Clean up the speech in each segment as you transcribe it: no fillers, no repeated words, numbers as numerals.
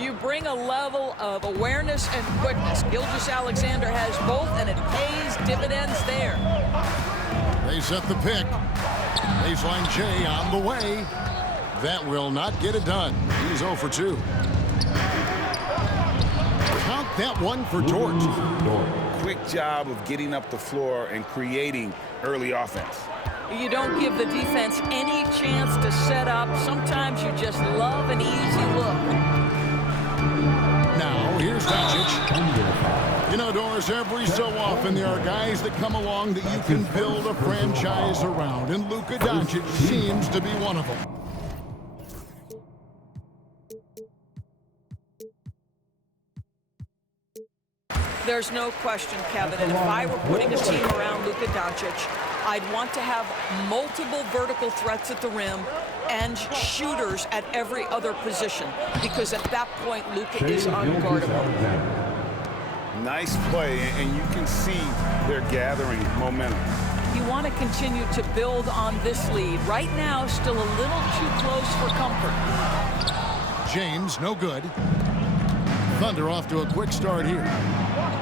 You bring a level of awareness and quickness. Gilgeous-Alexander has both, and it pays dividends there. They set the pick. Baseline J on the way. That will not get it done. He's 0 for 2. Count that one for Dort. Quick job of getting up the floor and creating early offense. You don't give the defense any chance to set up. Sometimes you just love an easy look. Now, here's Doncic. You know, Doris, every so often there are guys that come along that you can build a franchise around, and Luka Doncic seems to be one of them. There's no question, Kevin, and if I were putting a team around Luka Doncic, I'd want to have multiple vertical threats at the rim and shooters at every other position, because at that point, Luka is unguardable. Nice play, and you can see they're gathering momentum. You want to continue to build on this lead. Right now, still a little too close for comfort. James, no good. Thunder off to a quick start here.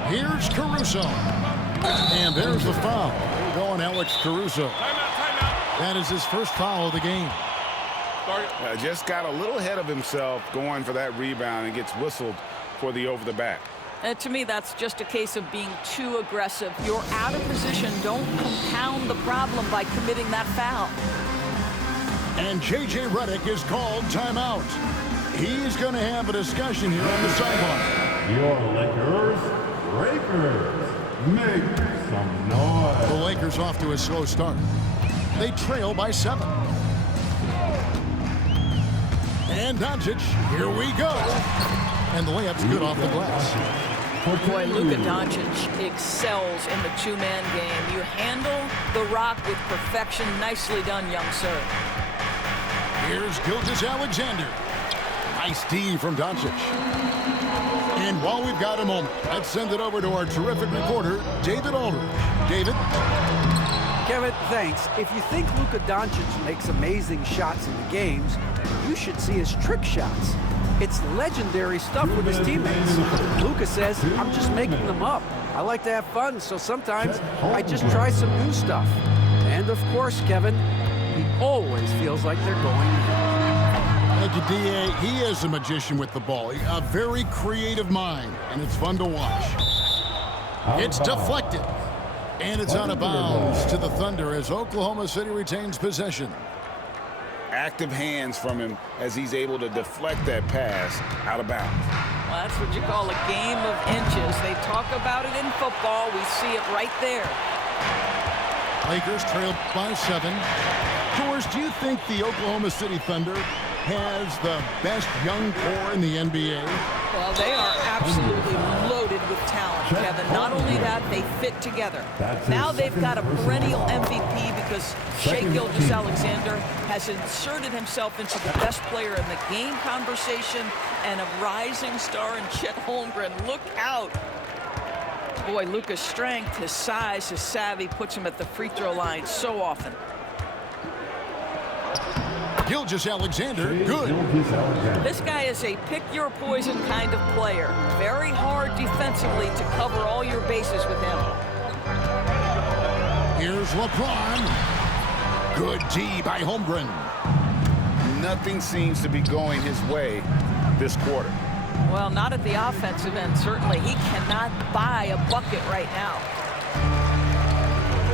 Here's Caruso. And there's the foul. Going Alex Caruso. Timeout. That is his first foul of the game. Just got a little ahead of himself going for that rebound and gets whistled for the over the back. To me, that's just a case of being too aggressive. You're out of position. Don't compound the problem by committing that foul. And J.J. Redick is called timeout. He's going to have a discussion here on the sideline. Your Lakers, make some noise. The Lakers off to a slow start. They trail by 7. And Doncic, here we go. And the layup's good off the glass. Boy, Luka Doncic excels in the two-man game. You handle the rock with perfection. Nicely done, young sir. Here's Gilgeous-Alexander. Nice D from Doncic. And while we've got a moment, let's send it over to our terrific reporter, David Aldridge. David? Kevin, thanks. If you think Luka Doncic makes amazing shots in the games, you should see his trick shots. It's legendary stuff with his teammates. Luka says, I'm just making them up. I like to have fun, so sometimes I just try some new stuff. And of course, Kevin, he always feels like they're going in. Thank you, D.A. He is a magician with the ball. A very creative mind, and it's fun to watch. It's deflected, and it's out of bounds to the Thunder as Oklahoma City retains possession. Active hands from him as he's able to deflect that pass out of bounds. Well, that's what you call a game of inches. They talk about it in football. We see it right there. Lakers trail by 7. Doris, do you think the Oklahoma City Thunder has the best young core in the NBA? Well, they are absolutely loaded with talent, Kevin. Not only that, they fit together. Now they've got a perennial MVP because Shai Gilgeous-Alexander has inserted himself into the best player in the game conversation and a rising star in Chet Holmgren. Look out. Boy, Luka's strength, his size, his savvy puts him at the free throw line so often. Gilgeous-Alexander, good. This guy is a pick-your-poison kind of player. Very hard defensively to cover all your bases with him. Here's LeBron. Good D by Holmgren. Nothing seems to be going his way this quarter. Well, not at the offensive end, certainly. He cannot buy a bucket right now.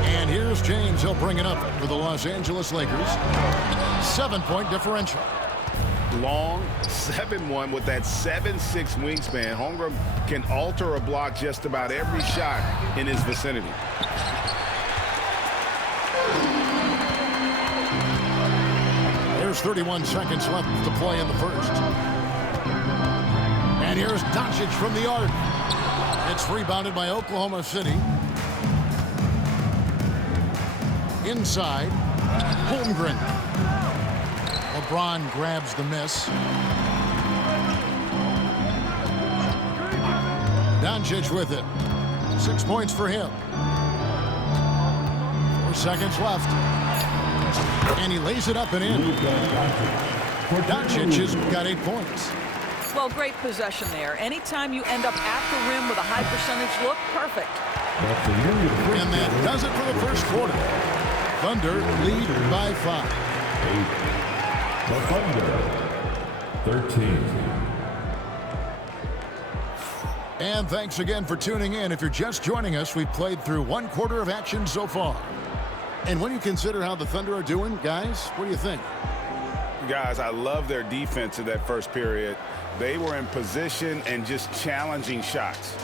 And here's James. He'll bring it up for the Los Angeles Lakers. 7-point differential. Long 7-1 with that 7'6" wingspan. Holmgren can alter a block just about every shot in his vicinity. There's 31 seconds left to play in the first. And here's Doncic from the arc. It's rebounded by Oklahoma City. Inside, Holmgren. LeBron grabs the miss. Doncic with it. 6 points for him. 4 seconds left. And he lays it up and in. Doncic has got 8 points. Well, great possession there. Anytime you end up at the rim with a high percentage look, perfect. And that does it for the first quarter. Thunder lead by 5. The Thunder, 13. And thanks again for tuning in. If you're just joining us, we've played through one quarter of action so far. And when you consider how the Thunder are doing, guys, what do you think? Guys, I love their defense in that first period. They were in position and just challenging shots.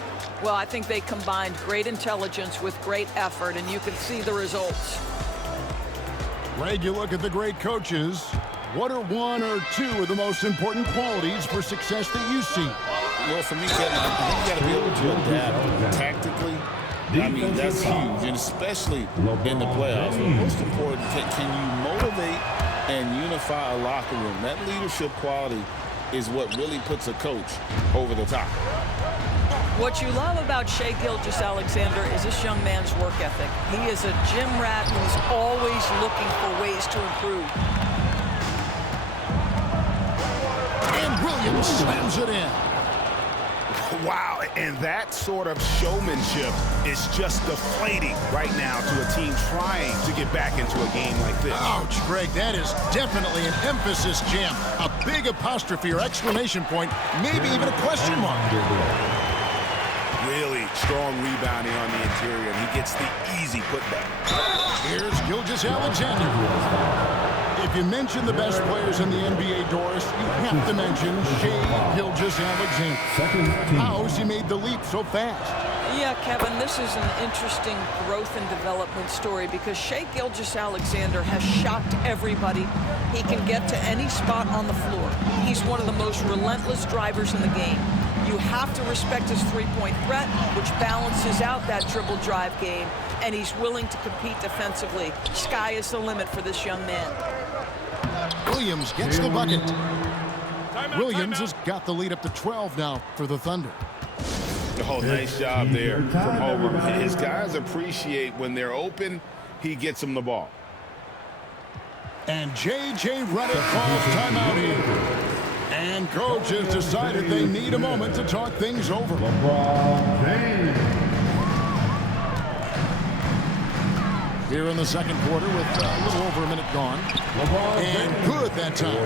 Well, I think they combined great intelligence with great effort, and you can see the results. Greg, you look at the great coaches. What are one or two of the most important qualities for success that you see? Well, for me, Kevin, I think you got to be able to adapt tactically. I mean, that's huge, and especially in the playoffs. But most important, can you motivate and unify a locker room? That leadership quality is what really puts a coach over the top. What you love about Shai Gilgeous-Alexander is this young man's work ethic. He is a gym rat who's always looking for ways to improve. And Williams slams it in. Wow, and that sort of showmanship is just deflating right now to a team trying to get back into a game like this. Ouch, Greg, that is definitely an emphasis jam. A big apostrophe or exclamation point, maybe even a question mark. Really strong rebounding on the interior, and he gets the easy putback. Here's Gilgeous-Alexander. If you mention the best players in the NBA, Doris, you have to mention Shai Gilgeous-Alexander. How's he made the leap so fast? Yeah, Kevin, this is an interesting growth and development story because Shai Gilgeous-Alexander has shocked everybody. He can get to any spot on the floor. He's one of the most relentless drivers in the game. You have to respect his three-point threat, which balances out that dribble drive game, and he's willing to compete defensively. Sky is the limit for this young man. Williams gets the bucket. Williams has got the lead up to 12 now for the Thunder. Oh, nice job there from Holmgren. His guys appreciate when they're open, he gets them the ball. And J.J. Redick calls timeout here. And coach has decided they need a moment to talk things over. LeBron James. Here in the second quarter with a little over a minute gone. And good that time.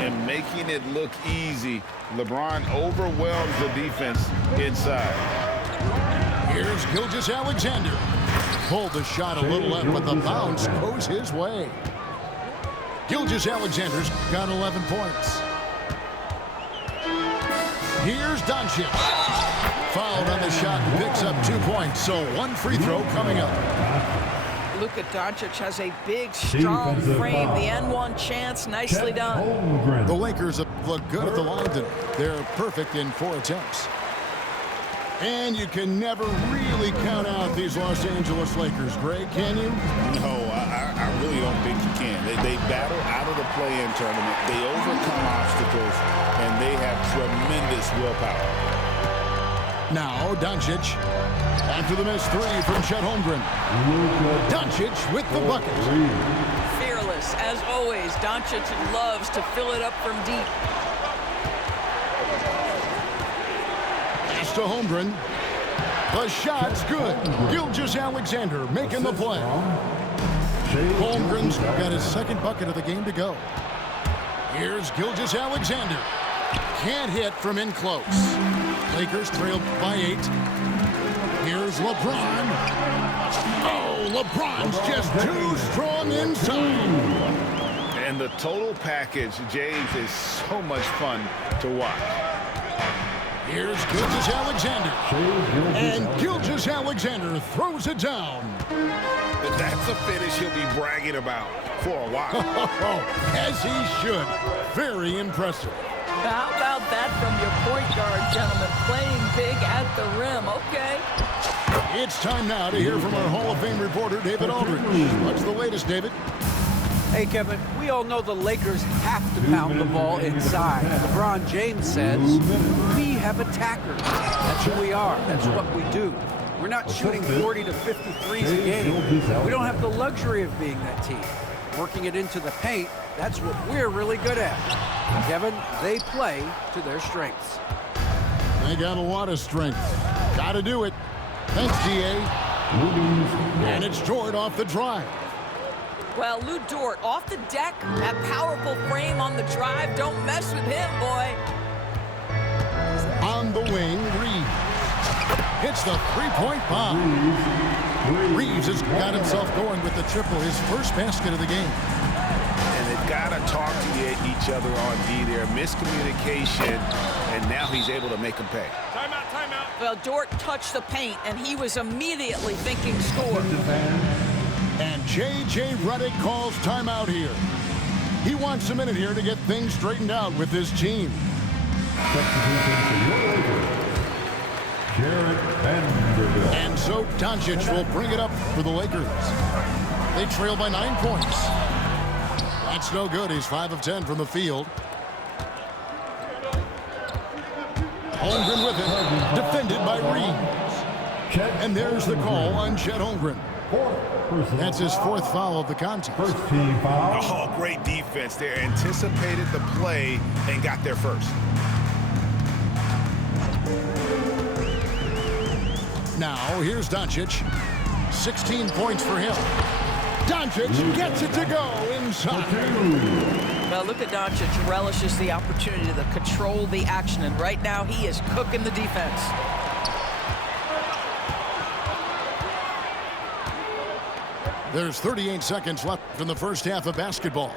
And making it look easy. LeBron overwhelms the defense inside. Here's Gilgeous-Alexander. Pulled the shot a little left, but the bounce goes his way. Gilgeous-Alexander's got 11 points. Here's Doncic. Fouled on the shot and picks up 2 points, so one free throw coming up. Luka Doncic has a big, strong frame. The N1 chance, nicely done. The Lakers look good at the line today. They're perfect in 4 attempts. And you can never really count out these Los Angeles Lakers, Greg, can you? No, I really don't think you can. They battle out of the play-in tournament. They overcome obstacles, and they have tremendous willpower. Now, Doncic. After the missed 3 from Chet Holmgren. Doncic with the bucket. Fearless, as always. Doncic loves to fill it up from deep. Pass to Holmgren. The shot's good. Gilgeous-Alexander making the play. Holmgren's got his second bucket of the game to go. Here's Gilgeous-Alexander. Can't hit from in close. Lakers trail by 8. Here's LeBron. Oh, LeBron's just too strong inside. And the total package, James, is so much fun to watch. Here's Gilgeous-Alexander. And Gilgeous-Alexander throws it down. That's a finish he'll be bragging about for a while. As he should. Very impressive. How about that from your point guard, gentlemen? Playing big at the rim. Okay. It's time now to hear from our Hall of Fame reporter, David Aldridge. What's the latest, David? Hey, Kevin, we all know the Lakers have to pound the ball inside. LeBron James says, we have attackers. That's who we are. That's what we do. We're not shooting 40 to 53s a game. We don't have the luxury of being that team. Working it into the paint That's what we're really good at. Kevin, they play to their strengths. They got a lot of strength. Got to do it. Thanks, D.A. And it's Dort off the drive. Well, Lou Dort off the deck, that powerful frame on the drive. Don't mess with him, boy. On the wing, Reeves hits the three-point bomb. Reeves has got himself going with the triple, his first basket of the game. And they've got to talk to each other on D there. Miscommunication, and now he's able to make them pay. Timeout, timeout. Well, Dort touched the paint, and he was immediately thinking score. And J.J. Redick calls timeout here. He wants a minute here to get things straightened out with his team. And so Doncic will bring it up for the Lakers. They trail by 9 points. That's no good. He's 5 of 10 from the field. Holmgren with it. Defended by Reeves. And there's the call on Chet Holmgren. That's his 4th foul of the contest. First team foul. Oh, great defense there. Anticipated the play and got there first. Now, here's Doncic. 16 points for him. Doncic gets it to go inside. Well, Luka Doncic relishes the opportunity to control the action, and right now he is cooking the defense. There's 38 seconds left in the first half of basketball.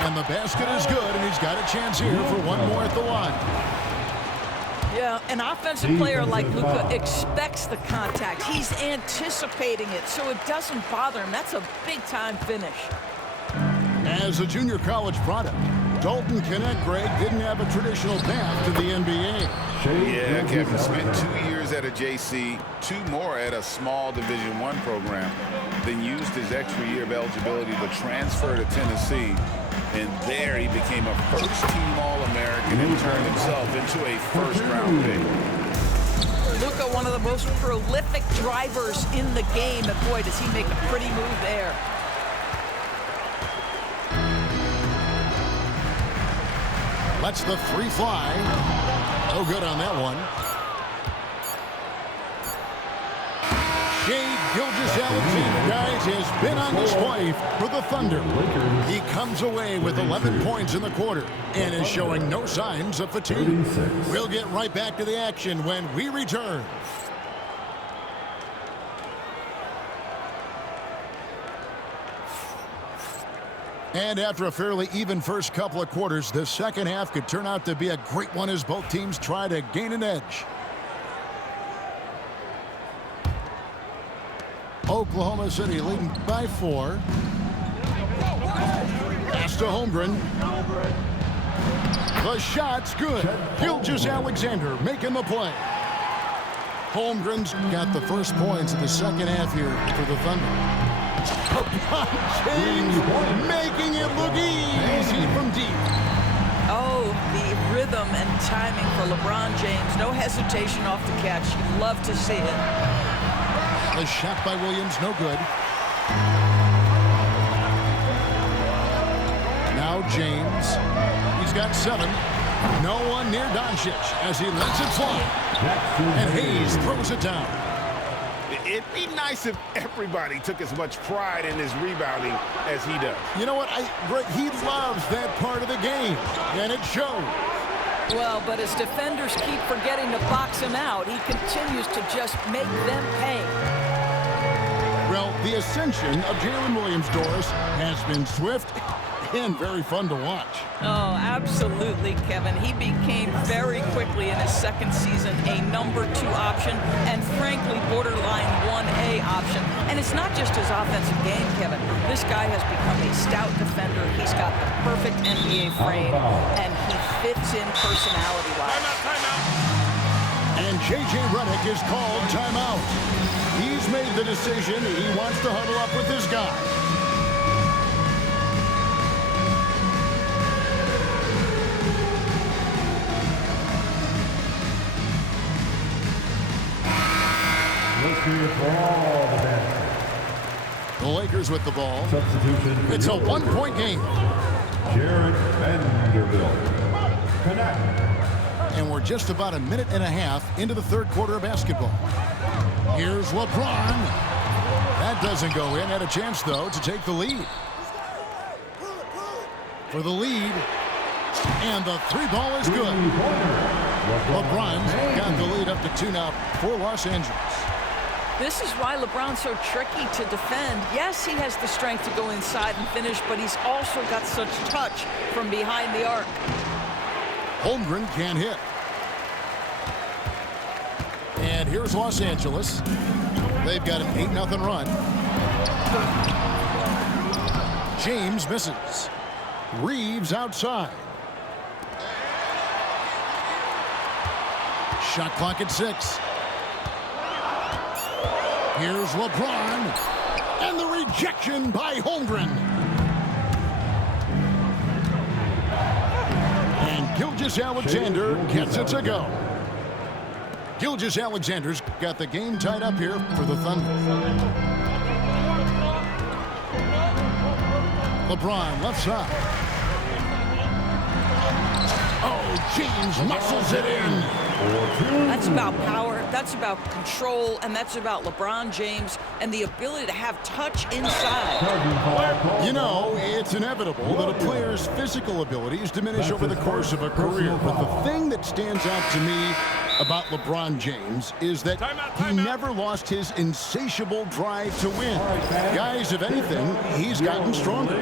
And the basket is good, and he's got a chance here for one more at the line. Yeah, an offensive player like Luka expects the contact. He's anticipating it, so it doesn't bother him. That's a big-time finish. As a junior college product, Dalton Knecht, Greg, didn't have a traditional path to the NBA. Yeah, Kevin spent 2 years at a JC, 2 more at a small Division I program, then used his extra year of eligibility to transfer to Tennessee. And there he became a first-team All-American and turned himself into a first-round pick. Luka, one of the most prolific drivers in the game, and boy, does he make a pretty move there. Lets the 3 fly. No good on that one. Shai Gilgeous-Alexander, guys, has been on display for the Thunder. He comes away with 11 points in the quarter and is showing no signs of fatigue. We'll get right back to the action when we return. And after a fairly even first couple of quarters, the second half could turn out to be a great one as both teams try to gain an edge. Oklahoma City leading by 4. Pass to Holmgren. The shot's good. Gilgeous-Alexander making the play. Holmgren's got the first points of the second half here for the Thunder. LeBron James making it look easy from deep. Oh, the rhythm and timing for LeBron James. No hesitation off the catch. You love to see it. The shot by Williams, no good. Now James. He's got 7. No one near Doncic as he lets it fly. And Hayes throws it down. It'd be nice if everybody took as much pride in his rebounding as he does. You know what? Greg, he loves that part of the game, and it shows. Well, but as defenders keep forgetting to box him out, he continues to just make them pay. Well, the ascension of Jalen Williams, Doris, has been swift and very fun to watch. Oh, absolutely, Kevin. He became very quickly in his second season a number 2 option and, frankly, borderline 1A option. And it's not just his offensive game, Kevin. This guy has become a stout defender. He's got the perfect NBA frame, and he fits in personality-wise. And J.J. Redick is called timeout. He's made the decision. He wants to huddle up with his guy. Let's hear it for all the best. The Lakers with the ball. Substitution. It's a one-point game. Jared Vanderbilt. Connect. And we're just about a minute and a half into the third quarter of basketball. Here's LeBron. That doesn't go in. Had a chance, though, to take the lead. For the lead. And the three ball is good. LeBron's got the lead up to 2 now for Los Angeles. This is why LeBron's so tricky to defend. Yes, he has the strength to go inside and finish, but he's also got such touch from behind the arc. Holmgren can't hit. And here's Los Angeles. They've got an 8-0 run. James misses. Reeves outside. Shot clock at 6. Here's LeBron. And the rejection by Holmgren. And Gilgeous-Alexander gets it to go. Gilgeous-Alexander's got the game tied up here for the Thunder. LeBron left side. Oh, James muscles it in. That's about power, that's about control, and that's about LeBron James and the ability to have touch inside. You know, it's inevitable that a player's physical abilities diminish over the course of a career. But the thing that stands out to me about LeBron James is that he never lost his insatiable drive to win. Guys, if anything, he's gotten stronger.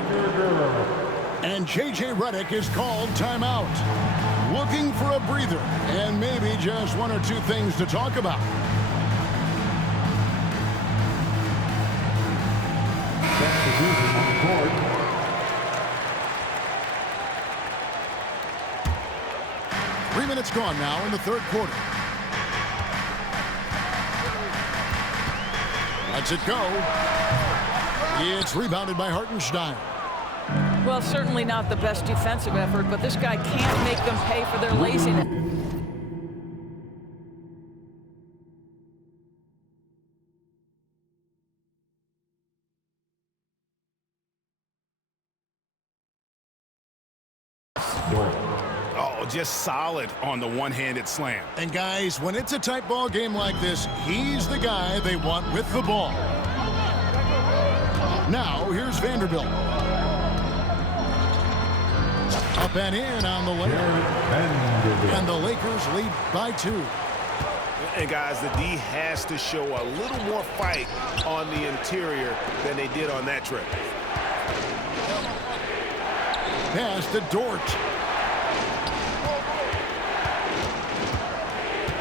And J.J. Redick is called timeout. Looking for a breather and maybe just 1 or 2 things to talk about. Substitution on the court. 3 minutes gone now in the third quarter. Lets it go. It's rebounded by Hartenstein. Well, certainly not the best defensive effort, but this guy can't make them pay for their laziness. Oh, just solid on the one-handed slam. And guys, when it's a tight ball game like this, he's the guy they want with the ball. Now, here's Vanderbilt. Up and in on the layup. And the Lakers lead by 2. And guys, the D has to show a little more fight on the interior than they did on that trip. Pass to Dort.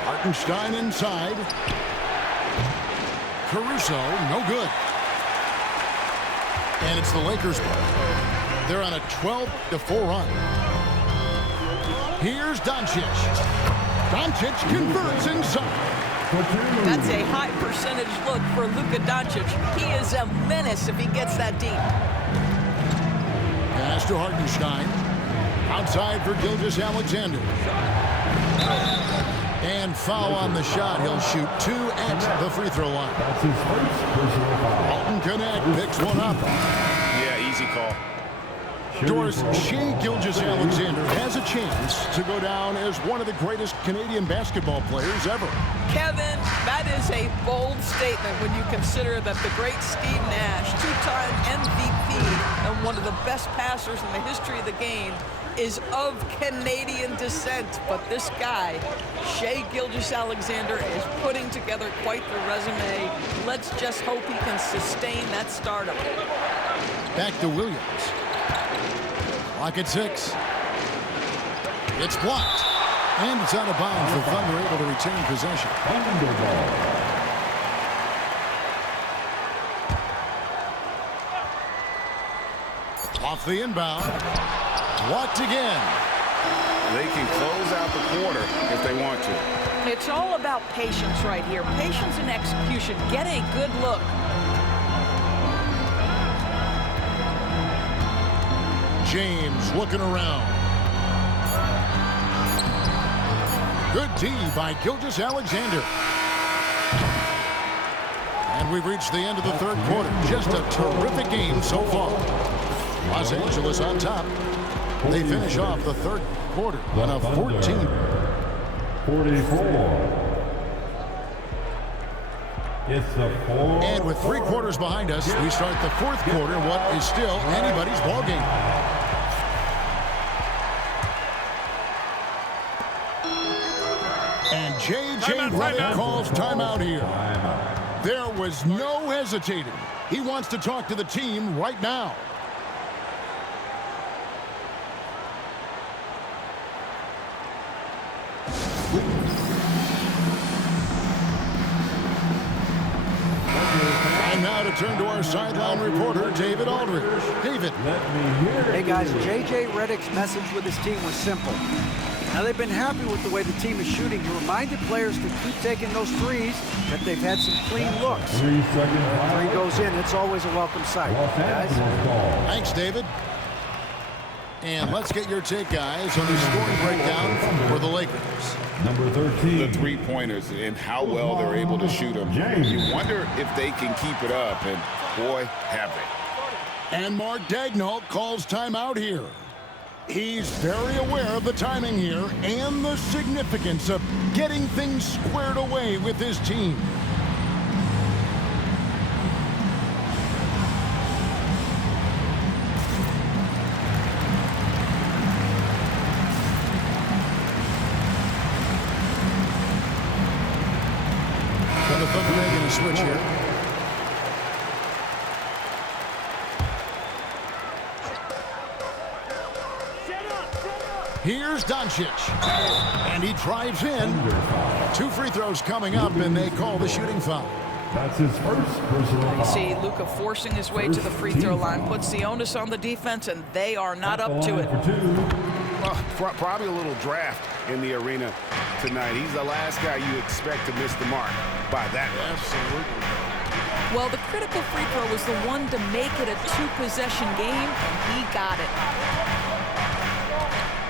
Hartenstein inside. Caruso, no good. And it's the Lakers' ball. They're on a 12-4 run. Here's Doncic. Doncic converts inside. That's a high percentage look for Luka Doncic. He is a menace if he gets that deep. Pass to Hartenstein. Outside for Gilgeous-Alexander. And foul on the shot. He'll shoot 2 at the free throw line. That's his first personal foul. Alton Connect picks one up. Yeah, easy call. Doris, Shai Gilgeous-Alexander has a chance to go down as one of the greatest Canadian basketball players ever. Kevin, that is a bold statement when you consider that the great Steve Nash, 2-time MVP and one of the best passers in the history of the game, is of Canadian descent. But this guy, Shai Gilgeous-Alexander, is putting together quite the resume. Let's just hope he can sustain that stardom. Back to Williams. Clock at 6. It's blocked. And it's out of bounds. The Thunder able to retain possession. Thunderball. Off the inbound. Blocked again. They can close out the quarter if they want to. It's all about patience right here. Patience and execution. Get a good look. James looking around. Good D by Gilgeous-Alexander. And we've reached the end of the third quarter. Just a terrific game so far. Los Angeles on top. They finish off the third quarter on a 14. 44. It's the fourth. And with 3 quarters behind us, we start the fourth quarter, what is still anybody's ball game. And J.J. Redick calls timeout here. There was no hesitating. He wants to talk to the team right now. And now to turn to our sideline reporter, David Aldridge. David. Hey guys, J.J. Redick's message with his team was simple. Now they've been happy with the way the team is shooting. He reminded players to keep taking those threes, that they've had some clean looks. 3 seconds. Three goes in, it's always a welcome sight. Guys. Thanks, David. And let's get your take, guys, on the scoring breakdown for the Lakers. Number 13. The three-pointers and how well they're able to shoot them. You wonder if they can keep it up, and boy, have they. And Mark Daigneault calls timeout here. He's very aware of the timing here and the significance of getting things squared away with his team. So the Thunder making a switch here. Here's Doncic, and he drives in. 2 free throws coming up, and they call the shooting foul. That's his first personal foul. You see Luka forcing his way to the free throw line, puts the onus on the defense, and they are not up to it. Well, probably a little draft in the arena tonight. He's the last guy you expect to miss the mark by that much. Absolutely. Well, the critical free throw was the one to make it a 2-possession game, and he got it.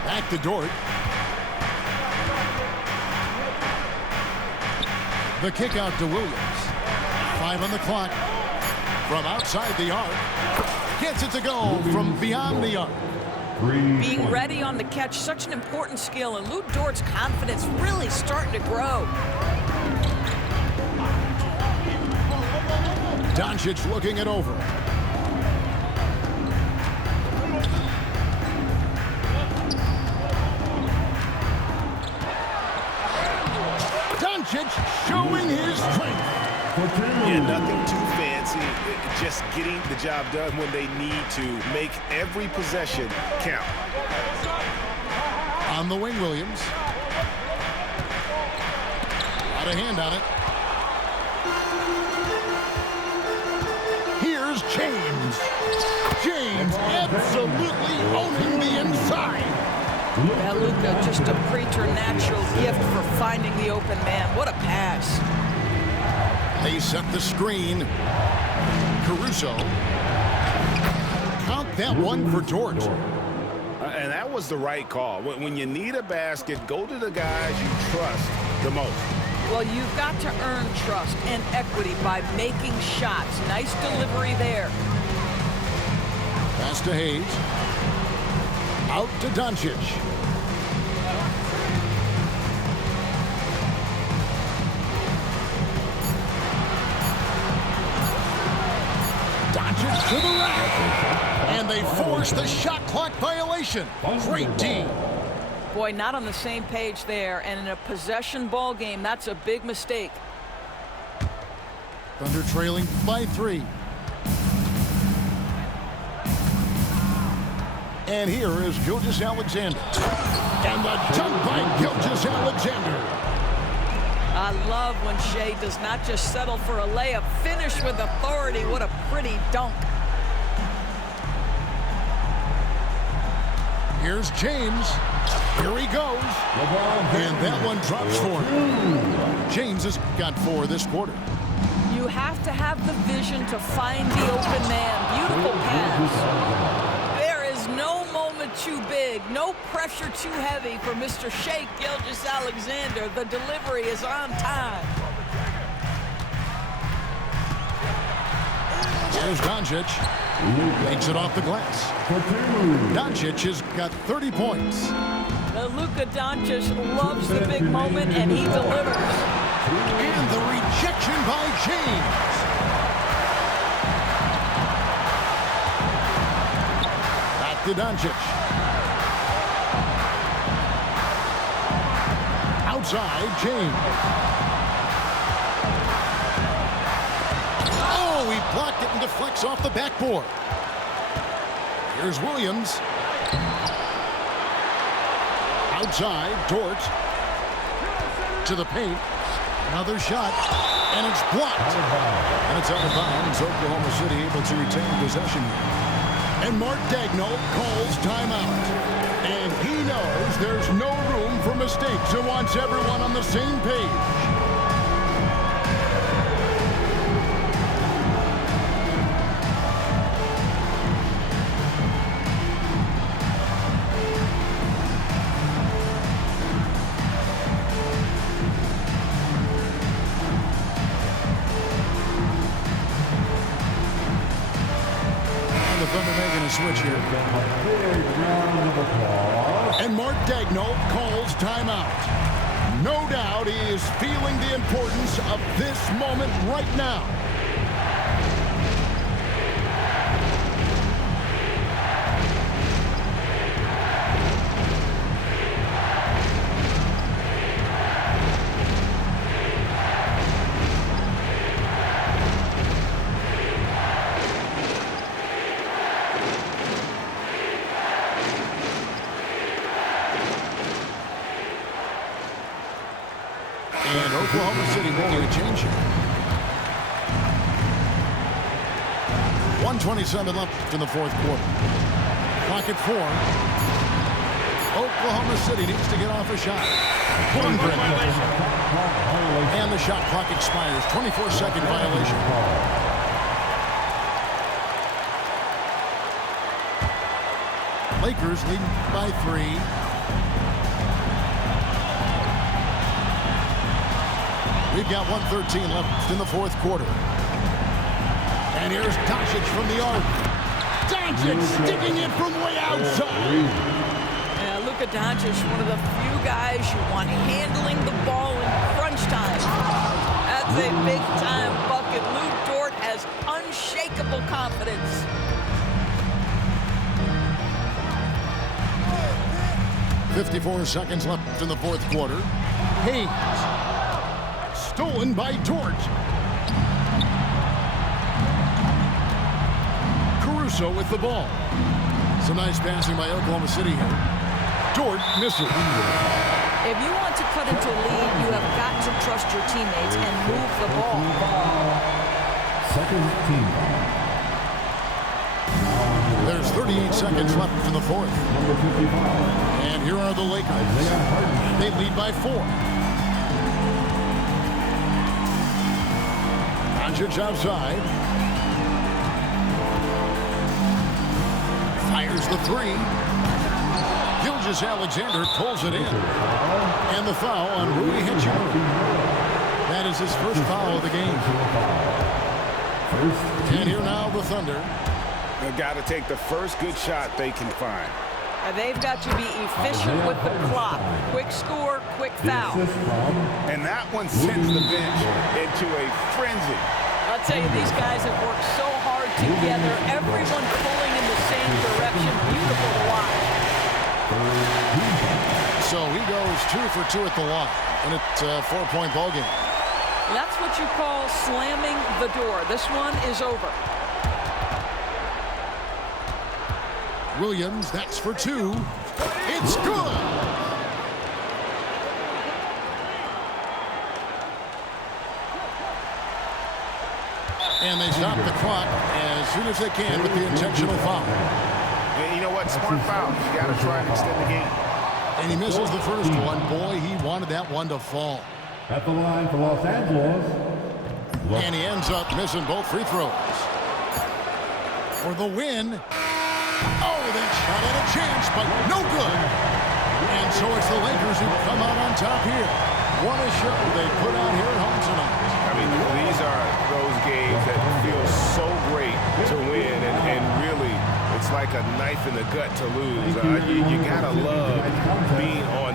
Back to Dort. The kick out to Williams. 5 on the clock. From outside the arc. Gets it to go from beyond the arc. Being ready on the catch, such an important skill, and Lou Dort's confidence really starting to grow. Doncic looking it over. Doncic showing his strength. Yeah, nothing too fancy. Just getting the job done when they need to. Make every possession count. On the wing, Williams. Got a hand on it. Here's James. James absolutely owning the inside. Well, Luka, just a preternatural gift for finding the open man. What a pass. They set the screen. Caruso. Count that one for Dort. And that was the right call. When you need a basket, go to the guys you trust the most. Well, you've got to earn trust and equity by making shots. Nice delivery there. Pass to Hayes. Out to Doncic. Doncic to the rack. And they force the shot clock violation. Great D. Boy, not on the same page there. And in a possession ball game, that's a big mistake. Thunder trailing by 3. And here is Gilgeous-Alexander. And the dunk by Gilgeous-Alexander. I love when Shea does not just settle for a layup. Finish with authority. What a pretty dunk. Here's James. Here he goes. And that one drops for him. James has got 4 this quarter. You have to have the vision to find the open man. Beautiful pass. There is no moment too big, no pressure too heavy for Mr. Shea Gilgeous-Alexander. The delivery is on time. Here's Doncic. Takes it off the glass. Doncic has got 30 points. Luka Doncic loves the big moment, and he delivers. And the rejection by James. Back to Doncic. Outside, James. Oh, he blocked it and deflects off the backboard. Here's Williams. Outside, Dort. To the paint. Another shot. And it's blocked. And it's out of bounds. Oklahoma City able to retain possession. And Mark Daigneault calls timeout. And he knows there's no room for mistakes and wants everyone on the same page. Switch here. And Mark Daigneault calls timeout. No doubt he is feeling the importance of this moment right now. And Oklahoma City making a change here. 1:27 left in the fourth quarter. Clock at 4. Oklahoma City needs to get off a shot. And the shot clock expires. 24-second violation. Lakers leading by 3. We've got 1:13 left in the fourth quarter. And here's Doncic from the arc. Doncic sticking it from way outside. Yeah, Luka Doncic, one of the few guys you want handling the ball in crunch time. That's a big-time bucket. Lou Dort has unshakable confidence. .54 seconds left in the fourth quarter. Hayes. Stolen by Dort. Caruso with the ball. Some nice passing by Oklahoma City here. Dort misses. If you want to cut into a lead, you have got to trust your teammates and move the ball. Second team. There's 38 seconds left in the fourth. Number 55. And here are the Lakers. They lead by 4. Doncic outside. Fires the 3. Gilgeous-Alexander pulls it in. And the foul on Rui Hachimura. That is his first foul of the game. And here now the Thunder. They've got to take the first good shot they can find. And they've got to be efficient with the clock. Quick score, quick foul. And that one sends the bench into a frenzy. I'll tell you, these guys have worked so hard together. Everyone pulling in the same direction. Beautiful to watch. So he goes 2 for 2 at the line. And it's a 4-point ball game. That's what you call slamming the door. This one is over. Williams, that's for 2. It's good. And they stop the clock as soon as they can with the intentional foul. And you know what? Smart foul. You got to try and extend the game. And he misses the first one. Boy, he wanted that one to fall. At the line for Los Angeles. And he ends up missing both free throws. For the win. Oh, that shot had a chance, but no good. And so it's the Lakers who come out on top here. What a show they put on here at home tonight. I mean, these are those games that feel so great to win, and really, it's like a knife in the gut to lose. You got to love being on